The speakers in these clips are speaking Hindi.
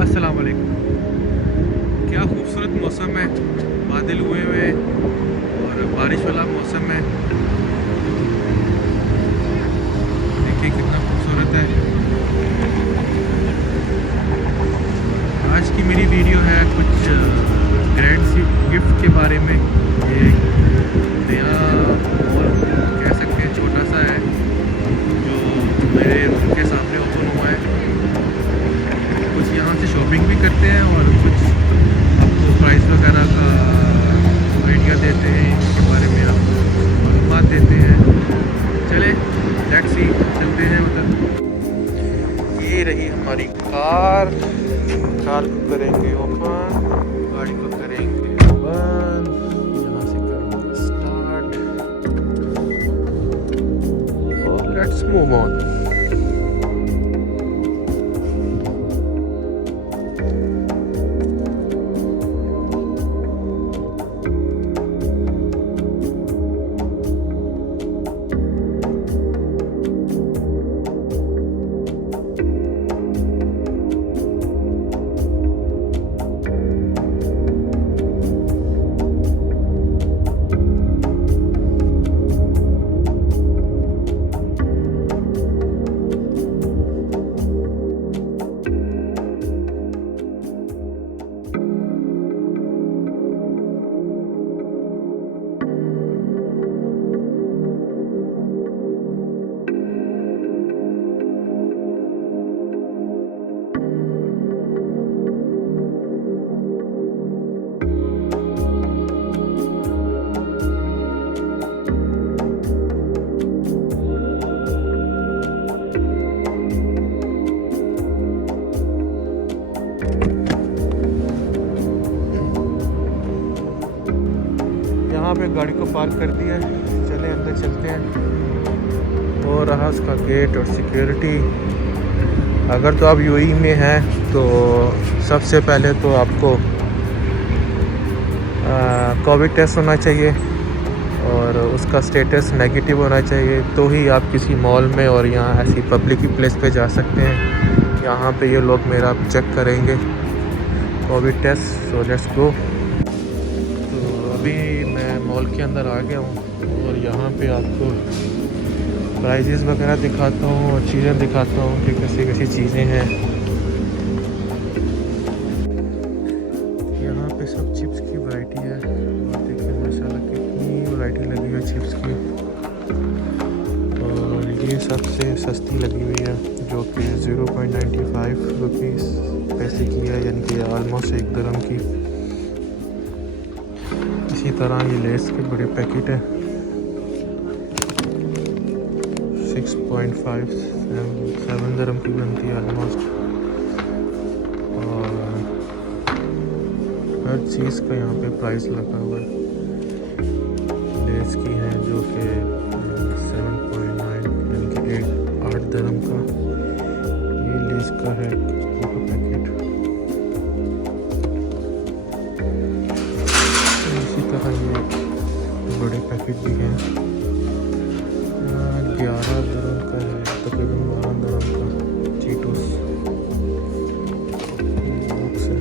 अस्सलाम वालेकुम। क्या खूबसूरत मौसम है, बादल हुए हुए और बारिश वाला मौसम है। देखिए कितना खूबसूरत है। आज की मेरी वीडियो है कुछ ग्रैंड सी गिफ्ट के बारे में। ये नया मॉल कह सकते हैं, छोटा सा है जो मेरे रूम के सामने ओपन हुआ है। कुछ यहाँ से शॉपिंग भी करते हैं और कुछ आपको प्राइस वगैरह का आइडिया देते हैं, इनके बारे में आपको मालूमात देते हैं। चले लेट्स सी, चलते हैं उधर। ये रही हमारी कार। कार को करेंगे ओपन, गाड़ी को करेंगे बंद, यहाँ से करेंगे स्टार्ट और लेट्स मूव ऑन। यहाँ पे गाड़ी को पार्क कर दिया है, चले अंदर चलते हैं। और रहा उसका गेट और सिक्योरिटी। अगर तो आप यूएई में हैं तो सबसे पहले तो आपको कोविड टेस्ट होना चाहिए और उसका स्टेटस नेगेटिव होना चाहिए, तो ही आप किसी मॉल में और यहाँ ऐसी पब्लिक प्लेस पे जा सकते हैं। यहाँ पे ये लोग मेरा चेक करेंगे covid test. So let's go. तो अभी मैं मॉल के अंदर आ गया हूँ और यहाँ पे आपको प्राइजेस वगैरह दिखाता हूँ और चीज़ें दिखाता हूँ कि कैसी कैसी चीज़ें हैं। यहाँ पे सब चिप्स की वैरायटी है और देखिए माशाल्लाह कितनी वैरायटी लगी है चिप्स की। और ये सबसे सस्ती लगी हुई है जो कि 0.95 रुपीज़ पैसे की है, यानी कि ऑलमोस्ट 1 दिरहम की। इसी तरह ये लेस के बड़े पैकेट है 6.5 7 दिरहम की बनती है ऑलमोस्ट। और हर चीज़ का यहाँ पे प्राइस लगा हुआ है। लेस की है जो कि 7.9 यानी कि 8 दिरहम का ये लेस का है पूरा पैकेट। इसी तरह ये बड़े पैकेट भी हैं। 11 दिरहम का है, तकरीबन 12 दिरहम का चीटोस बॉक्स है।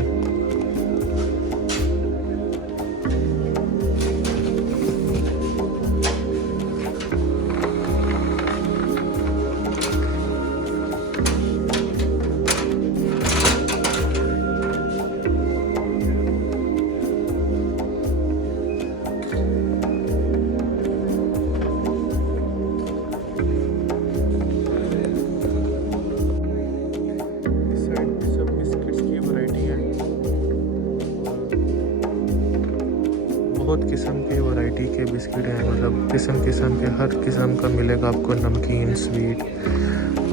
बहुत किस्म के वैरायटी के बिस्किट हैं, मतलब किस्म किस्म के हर किस्म का मिलेगा आपको, नमकीन स्वीट।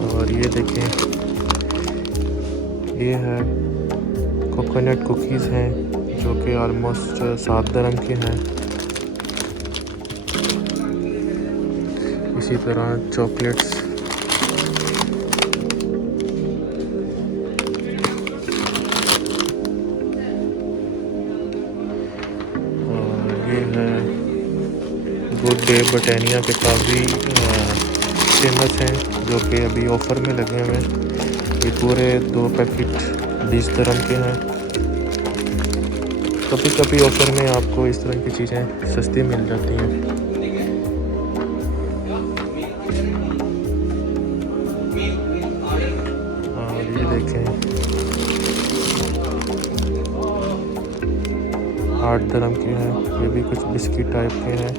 और ये देखें, ये है कोकोनट कुकीज़ हैं जो कि ऑलमोस्ट 7 दिरहम के हैं। इसी तरह चॉकलेट्स, गुड डे ब्रिटानिया के काफ़ी फेमस हैं जो कि अभी ऑफ़र में लगे हुए हैं। ये पूरे 2 पैकेट 20 दिरहम के हैं। कभी कभी ऑफ़र में आपको इस तरह की चीज़ें सस्ती मिल जाती हैं। और ये देखें 8 दिरहम के हैं। ये भी कुछ बिस्किट टाइप के हैं।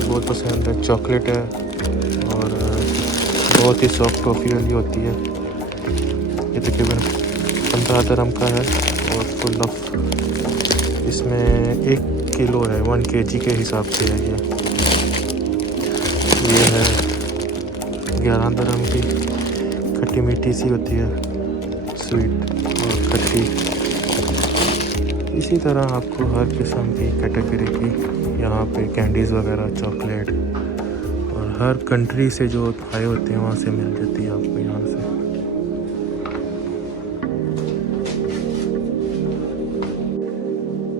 बहुत पसंद है, चॉकलेट है और बहुत ही सॉफ्ट टॉफ़ी वाली होती है। ये तकरीबन 15 दिरहम का है और फुल ऑफ इसमें 1 किलो है, 1 kg के हिसाब से है ये है 11 दिरहम की। खट्टी मीठी सी होती है, स्वीट और खट्टी। इसी तरह आपको हर किस्म की कैटेगरी की यहाँ पे कैंडीज़ वगैरह, चॉकलेट और हर कंट्री से जो आए होते हैं वहाँ से मिल जाती है आपको यहाँ से।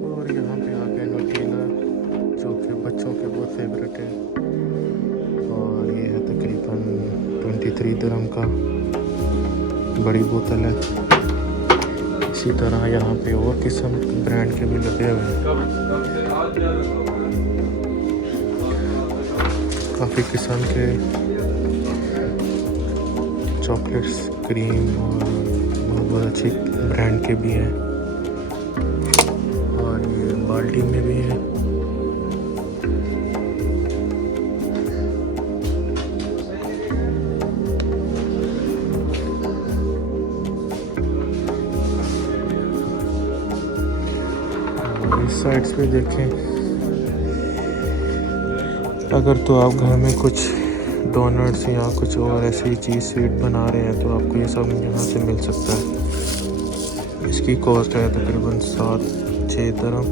और यहाँ पे आ गया नोटेला, जो कि बच्चों के बहुत फेवरेट है और ये है तकरीबन 23 दिरहम का, बड़ी बोतल है। इसी तरह यहाँ पे और किस्म ब्रांड के भी लगे हुए हैं। काफ़ी किस्म के चॉकलेट्स, क्रीम और बहुत अच्छी ब्रांड के भी हैं। और ये बाल्टी में भी है। और इस साइड्स पे देखें, अगर तो आप घर में कुछ डोनट्स या कुछ और ऐसी चीज़ स्वीट बना रहे हैं तो आपको ये सब यहाँ से मिल सकता है। इसकी कॉस्ट है तकरीबन 7-6 दिरहम।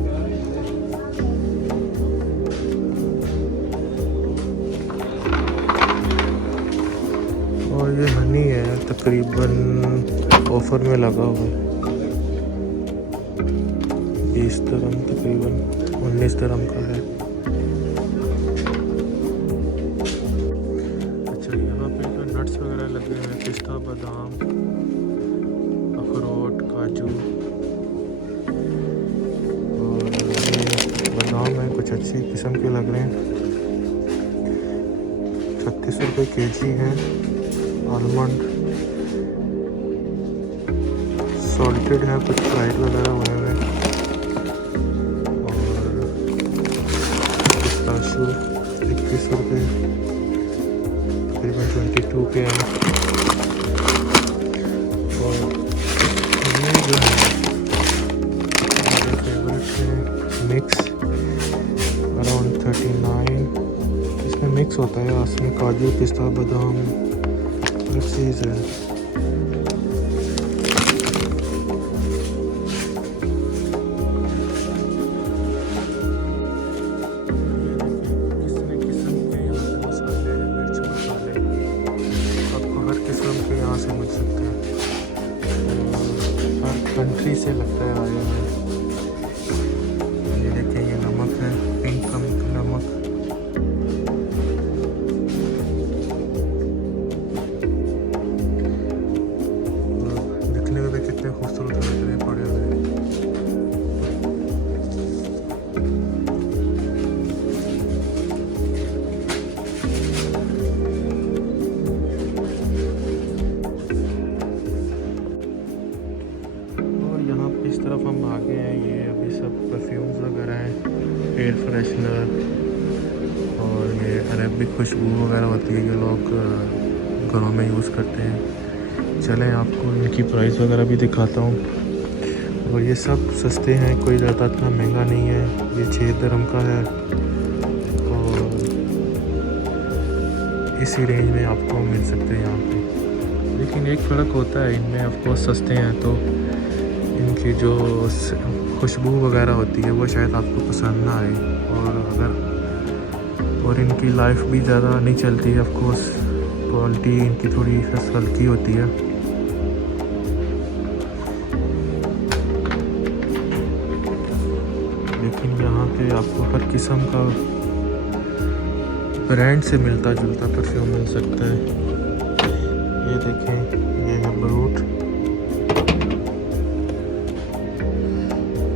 और ये हनी है, तकरीबन ऑफ़र में लगा हुआ है 20 दिरहम, तकरीबन 19 दिरहम का है। नट्स वगैरह लगे हैं, पिस्ता, बादाम, अखरोट, काजू। और ये बादाम है, कुछ अच्छी किस्म के लग रहे हैं। 36 रुपये kg हैं। आलमंड सॉल्टेड है, कुछ फ्राइड वगैरह हुए हैं। और पिस्ताशू 21 रुपये, तकरीबन 22 के हैं। और ये जो है मेरे फेवरेट है मिक्स, अराउंड 39। इसमें मिक्स होता है, इसमें काजू, पिस्ता, बादाम हर चीज़ है। यहाँ से मिल सकते हैं, हर कंट्री से लगता है आए हैं। ये देखें, ये नमक है, पिंक नमक। दिखने में भी कितने खूबसूरत लग रहे हैं पड़े हुए। इस तरफ हम आ गए हैं, ये अभी सब परफ्यूम्स वगैरह हैं, एयर फ्रेशनर और ये अरेबिक खुशबू वगैरह होती है, ये लोग घरों में यूज़ करते हैं। चलें आपको इनकी प्राइस वगैरह भी दिखाता हूँ। और ये सब सस्ते हैं, कोई ज़्यादा इतना महंगा नहीं है। ये 6 दिरहम का है और इसी रेंज में आपको मिल सकते हैं यहाँ पे। लेकिन एक फ़र्क होता है इनमें, ऑफकोर्स सस्ते हैं तो इनकी जो खुशबू वगैरह होती है वो शायद आपको पसंद ना आए। और इनकी लाइफ भी ज़्यादा नहीं चलती है, ऑफकोर्स क्वालिटी इनकी थोड़ी हल्की होती है। पे आपको हर किस्म का ब्रांड से मिलता जुलता परफ्यूम मिल सकता है। ये देखें, ये है ब्रूट,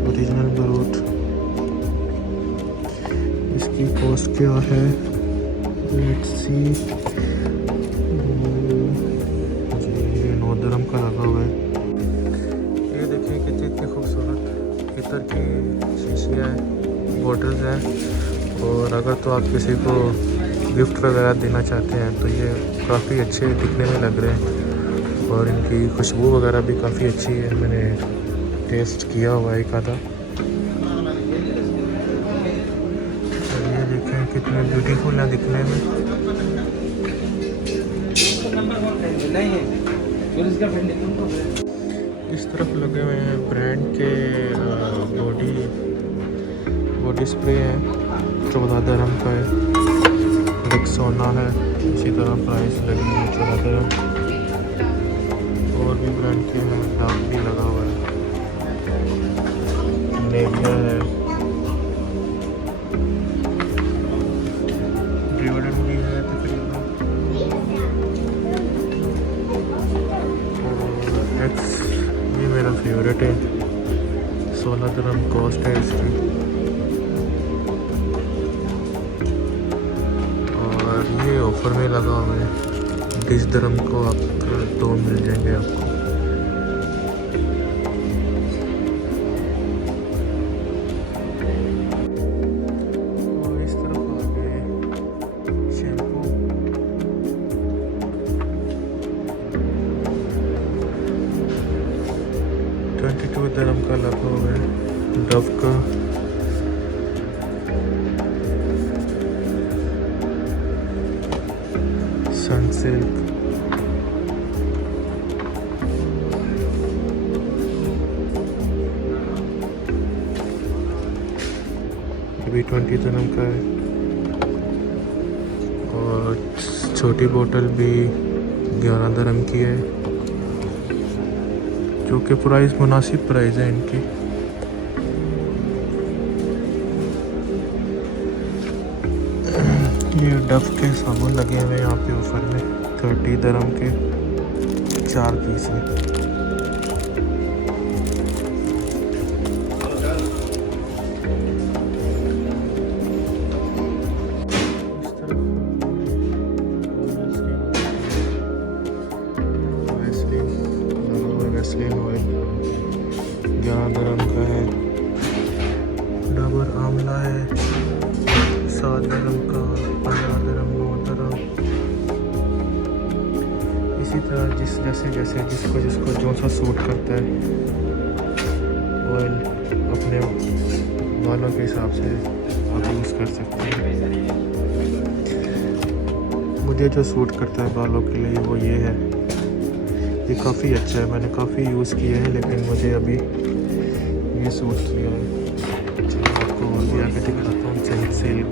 ओरिजिनल ब्रूट। इसकी कॉस्ट क्या है, लेट्स सी। जी 9 दिरहम का लगा हुआ है। ये देखें कितनी खूबसूरत इतर की शीशियाँ हैं, बॉटल्स हैं। और अगर तो आप किसी को गिफ्ट वगैरह देना चाहते हैं तो ये काफ़ी अच्छे दिखने में लग रहे हैं। और इनकी खुशबू वगैरह भी काफ़ी अच्छी है, मैंने टेस्ट किया हुआ है एक आधा। और ये देखें कितने ब्यूटीफुल हैं दिखने में। इस तरफ लगे हुए हैं ब्रांड के बॉडी स्प्रे है, 14 दिरहम का है। रेक्सोना है, इसी तरह प्राइस लगी है 14 दिरहम। और भी ब्रांड के हैं, दाग भी लगा हुआ है। नेविया है, ड्रिवडन भी है तकरीबन। और एक्स ये मेरा फेवरेट है, 16 दिरहम कॉस्ट है इसकी। ये ऑफर में लगा हुआ है, 20 दिरहम को आप 2 मिल जाएंगे आपको। और इस तरफ आ गए शैम्पू, $22 दिरहम का लगा हुआ है डव का। सनसिल्क, ये भी 20 दिरहम का है। और छोटी बोतल भी 11 दिरहम की है, जो कि प्राइस मुनासिब प्राइस है इनकी। ये डव के साबुन लगे हुए हैं यहाँ पे ऑफर में, 30 दिरहम के 4 पीस हैं। इस तरफ वैसलीन लगा हुआ है, वैसलीन ऑयल 11 दिरहम का है। डाबर आंवला है 7 दिरहम का, 15 दिरहम, 9 दिरहम। इसी तरह जैसे जिसको जो सा सूट करता है ऑयल अपने बालों के हिसाब से आप यूज़ कर सकते हैं। मुझे जो सूट करता है बालों के लिए वो ये है, ये काफ़ी अच्छा है, मैंने काफ़ी यूज़ किए हैं लेकिन मुझे अभी ये सूट किया है। चलिए आपको और भी आगे दिखाता हूँ। सनसिल्क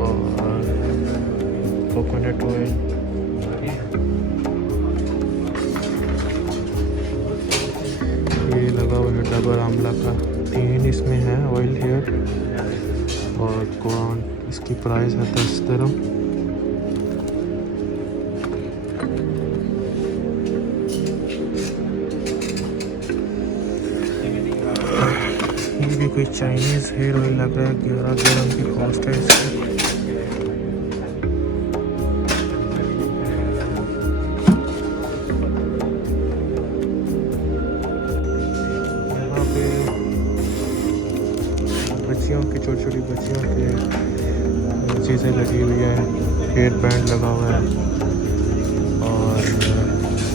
और कोकोनट ऑयल, ये लगा हुआ है डाबर आंवला का, 3 इसमें है ऑयल हेयर। और कौन इसकी प्राइस है 10 दिरहम। ये भी कोई चाइनीज़ हेयर ऑयल लग रहा है, 11 दिरहम की कॉस्ट है इसकी। यहाँ पे बच्चियों की, छोटी छोटी बच्चियों की चीज़ें लगी हुई है, हेयर बैंड लगा हुआ है और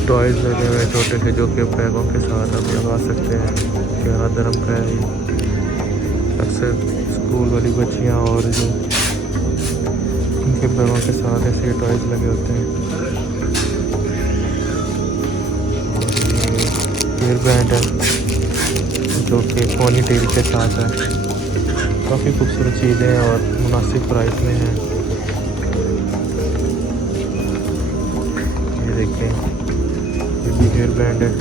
टॉयज़ लगे हुए हैं छोटे से, जो कि बैगों के साथ आप लगा सकते हैं। 11 दिरहम का है ये। अक्सर स्कूल वाली बच्चियाँ और जो उनके बैगों के साथ ऐसे टॉयज़ लगे होते हैं। और ये हेयर बैंड है जो कि पोनी टेल के साथ है। काफ़ी खूबसूरत चीज़ें और मुनासिब प्राइस में हैं। ये देखें, ये भी हेयर बैंड है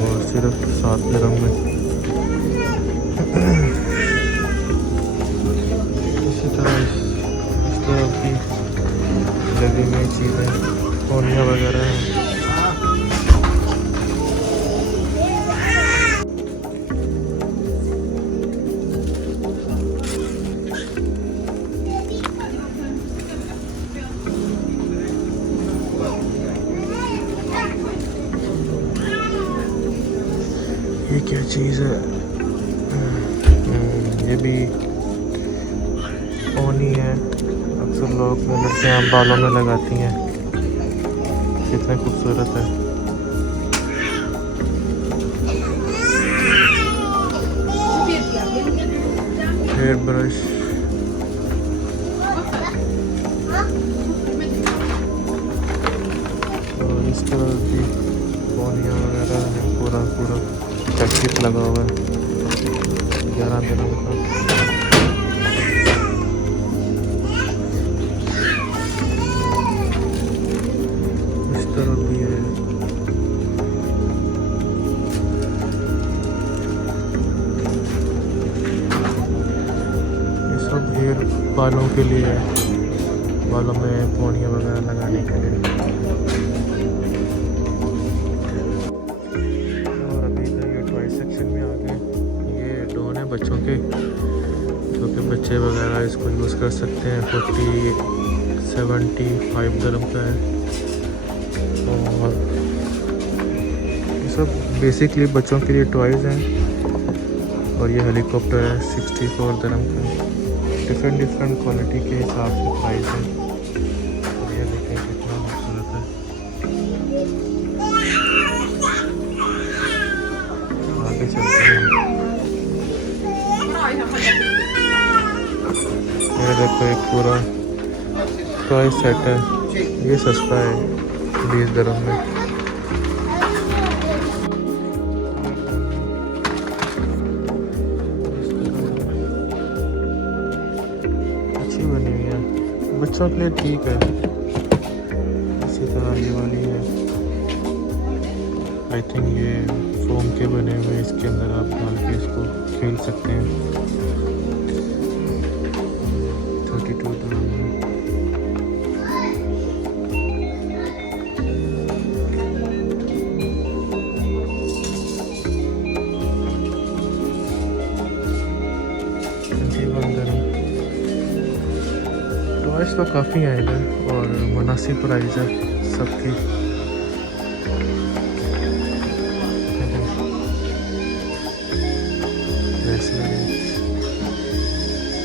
और सिर्फ 7 दिरहम में। ये क्या चीज़ है? ये भी ओनी है, अक्सर लोग लड़कियाँ बालों में लगाती हैं। कितना खूबसूरत है। हेयर ब्रश, और इस तरह की पोनियाँ वगैरह है। पूरा पैकेट लगा हुआ है 11 दिनों का। इस तरह भी है। ये सब हेयर बालों के लिए है, बालों में पोनियाँ वगैरह लगाने के लिए। और अभी तो ये टॉय सेक्शन में आ गए। ये डॉन है बच्चों के, जो कि बच्चे वगैरह इसको यूज़ कर सकते हैं। 75 दिरहम का है। और ये सब बेसिकली बच्चों के लिए टॉयज़ हैं। और ये हेलीकॉप्टर है 64 दिरहम का। डिफरेंट क्वालिटी के हिसाब से प्राइस है। ये देखें कितना खूबसूरत है। आगे चलते हैं। ये देखो एक पूरा टॉय सेट है। ये सस्ता है 20 दिरहम में। अच्छी बनी हुई है, बच्चों के लिए ठीक है। इसी तरह ये वाली है, आई थिंक ये फोम के बने हुए। इसके अंदर आप डाल के इसको खेल सकते हैं। 32 दिरहम में। टॉयज़ तो काफ़ी हैं इधर और मुनासिब प्राइस है सबकी।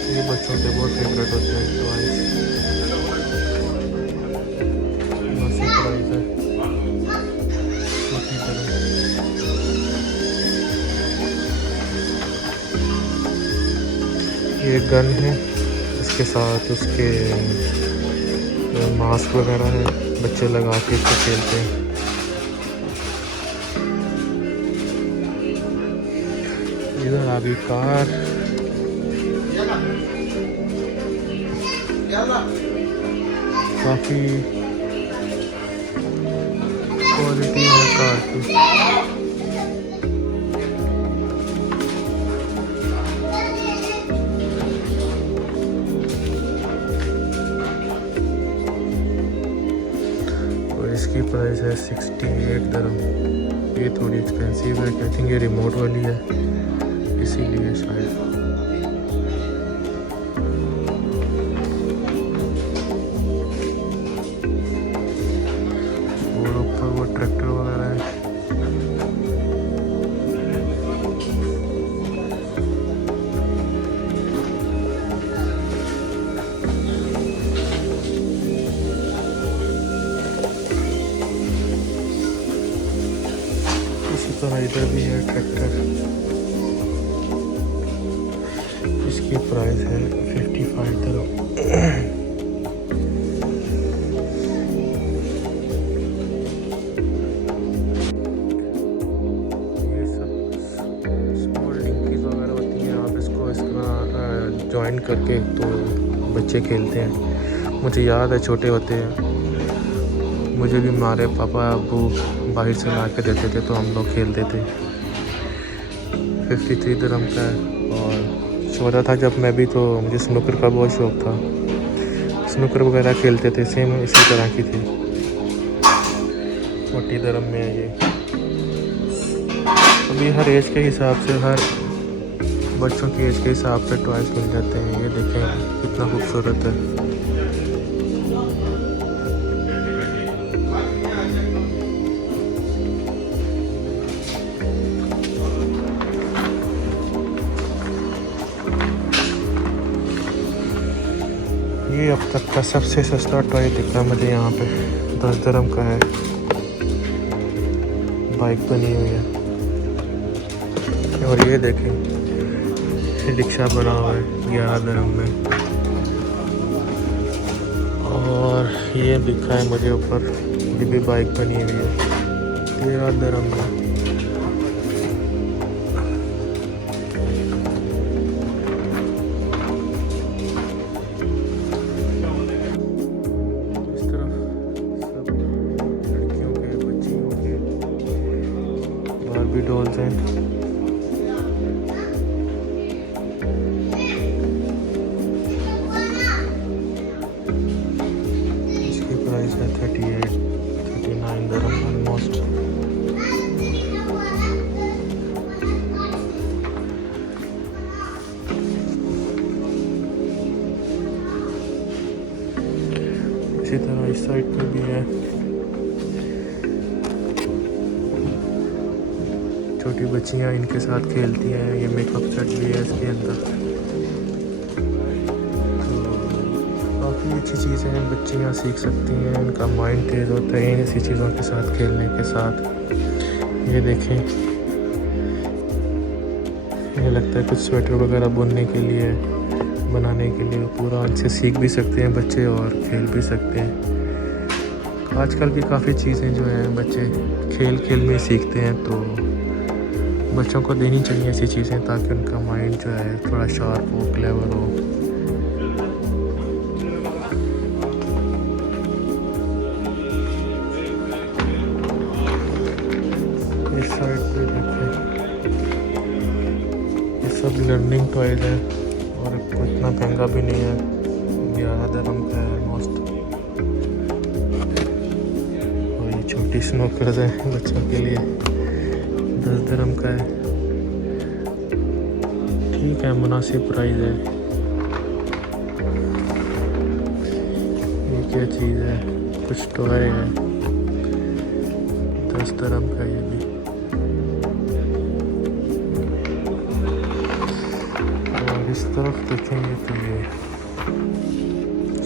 ये बच्चों के बहुत फेवरेट होते हैं टॉयज़। मुनासिब प्राइस है इसी तरह। ये गन है, इसके साथ उसके मास्क वगैरह है, बच्चे लगा के इसको खेलते हैं। इधर आ गई कार। काफ़ी क्वालिटी है कार की। इसकी प्राइस है 68 दिरहम। ये थोड़ी एक्सपेंसिव है, आई थिंक ये रिमोट वाली है इसीलिए शायद। और ऊपर वो ट्रैक्टर वगैरह है। तो इधर भी है ट्रैक्टर। इसकी प्राइस है 55 दिरहम। ये सब स्मॉल डिंकीज वगैरह होती हैं, आप इसको इस तरह जॉइन करके तो बच्चे खेलते हैं। मुझे याद है छोटे होते हैं मुझे भी हमारे पापा अब्बू बाहर से ला के देते थे तो हम लोग खेलते थे। 53 दिरहम का है। और छोटा था जब मैं भी तो मुझे स्नूकर का बहुत शौक़ था। स्नूकर वगैरह खेलते थे, सेम इसी तरह की थी। 40 दिरहम में है ये। अभी हर एज के हिसाब से, हर बच्चों की एज के हिसाब से टॉयज़ मिल जाते हैं। ये देखें कितना खूबसूरत है। अब तक का सबसे सस्ता टॉय दिखा मुझे यहाँ पे। 10 दिरहम का है, बाइक बनी हुई है। और ये देखें रिक्शा बना हुआ है 11 दिरहम में। और ये दिखा है मुझे ऊपर, ये भी बाइक बनी हुई है 13 दिरहम में। इस तरफ सब लड़कियों के, बच्चियों के बारबी डॉल्स हैं। प्राइस है 39 दिरहम ऑलमोस्ट। इसी तरह इस साइड पे भी है, छोटी बच्चियां इनके साथ खेलती हैं। ये मेकअप सेट भी है इसके अंदर। काफ़ी अच्छी चीज़ें हैं, बच्चियाँ सीख सकती हैं, इनका माइंड तेज़ होता है इन ऐसी चीज़ों के साथ खेलने के साथ। ये देखें, ये लगता है कुछ स्वेटर वगैरह बुनने के लिए, बनाने के लिए। पूरा इनसे सीख भी सकते हैं बच्चे और खेल भी सकते हैं। आजकल की काफ़ी चीज़ें जो हैं बच्चे खेल खेल में सीखते हैं, तो बच्चों को देनी चाहिए ऐसी चीज़ें ताकि उनका माइंड जो है थोड़ा शार्प हो, क्लेवर हो। इस साइड पे देखें, ये सब लर्निंग टॉयज है और इतना महंगा भी नहीं है, 11 दिरहम का है ऑलमोस्ट। और ये छोटी स्नूकर्स है बच्चों के लिए, 10 दिरहम का है। ठीक है, मुनासिब प्राइस है। ये क्या चीज़ है, कुछ टॉय है, 10 दिरहम का ये भी। इस तरफ देखेंगे तो ये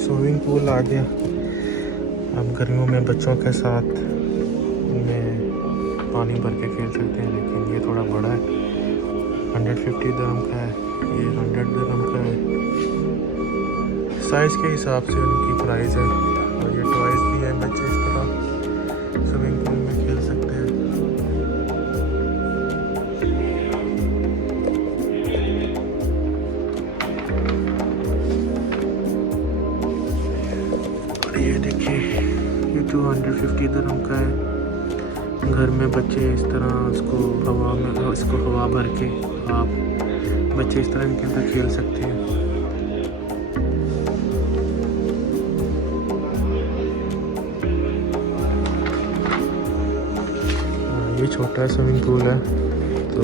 स्विमिंग पूल आ गया। अब गर्मियों में बच्चों के साथ में पानी भर के खेल सकते हैं, लेकिन ये थोड़ा बड़ा है। 150 दिरहम का है, ये 100 दिरहम का है। साइज़ के हिसाब से उनकी प्राइस है। और ये टॉयज़ भी हैं, बच्चे इस तरह स्विमिंग पूल में खेल सकते हैं। ये देखिए, ये 250 दिरहम का है। घर में बच्चे इस तरह इसको हवा भर के आप बच्चे इस तरह इनके अंदर खेल सकते हैं। ये छोटा स्विमिंग पूल है तो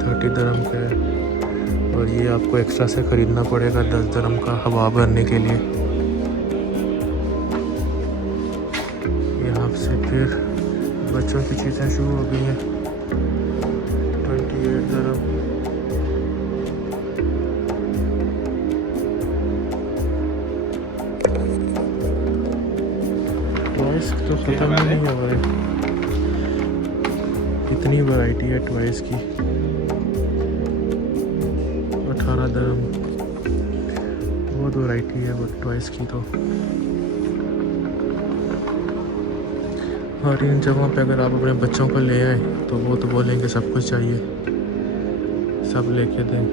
30 दिरहम का है। और ये आपको एक्स्ट्रा से ख़रीदना पड़ेगा 10 दिरहम का हवा भरने के लिए। यहाँ से फिर बच्चों की चीज़ें शुरू हो गई हैं। 28 दिरहम। टॉयज़ तो ख़त्म ही नहीं हो रहे, इतनी वैरायटी है टॉयज़ की। 18 दिरहम, बहुत वैरायटी है वो टॉयज़ की। तो और इन जगहों पे अगर आप अपने बच्चों को ले आए तो वो तो बोलेंगे सब कुछ चाहिए, सब लेके दें।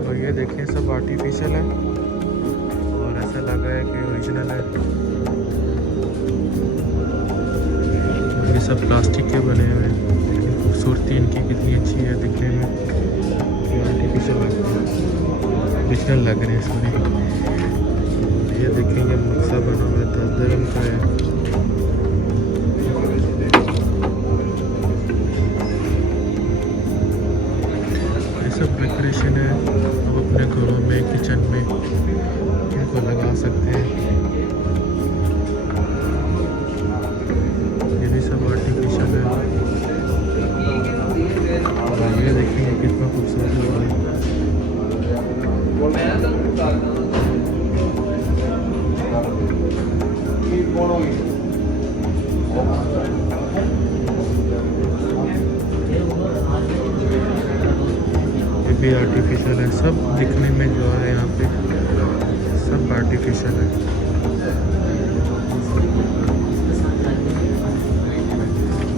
और ये देखें, सब आर्टिफिशियल है और ऐसा लग रहा है कि ओरिजिनल है। ये सब प्लास्टिक के बने हुए हैं, लेकिन खूबसूरती इनकी कितनी अच्छी है दिखने में। ये आर्टिफिशियल ओरिजिनल लग रहे हैं सारे। ये देखेंगे नक्शा बना हुआ है, 10 दिरहम का है। ये सब डेकोरेशन है, आप अपने घरों में, किचन में इनको लगा सकते हैं। ये भी सब आर्टिफिशियल है। और ये देखेंगे कितना ये भी आर्टिफिशियल है, सब दिखने में जो है यहाँ पे सब आर्टिफिशियल है।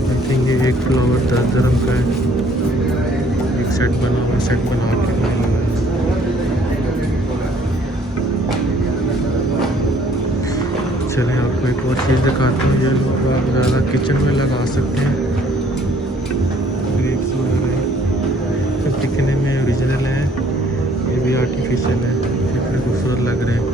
आई थिंक ये एक फ्लावर 10 dirham का है, एक सेट बना हुआ, सेट बना के चलिए आपको एक और चीज़ दिखाता हूँ। ये लोग आप ज़्यादा किचन में लगा सकते हैं। ग्रेप्स वगैरह दिखने में ओरिजिनल है, ये भी आर्टिफिशियल है, कितने खूबसूरत लग रहे हैं।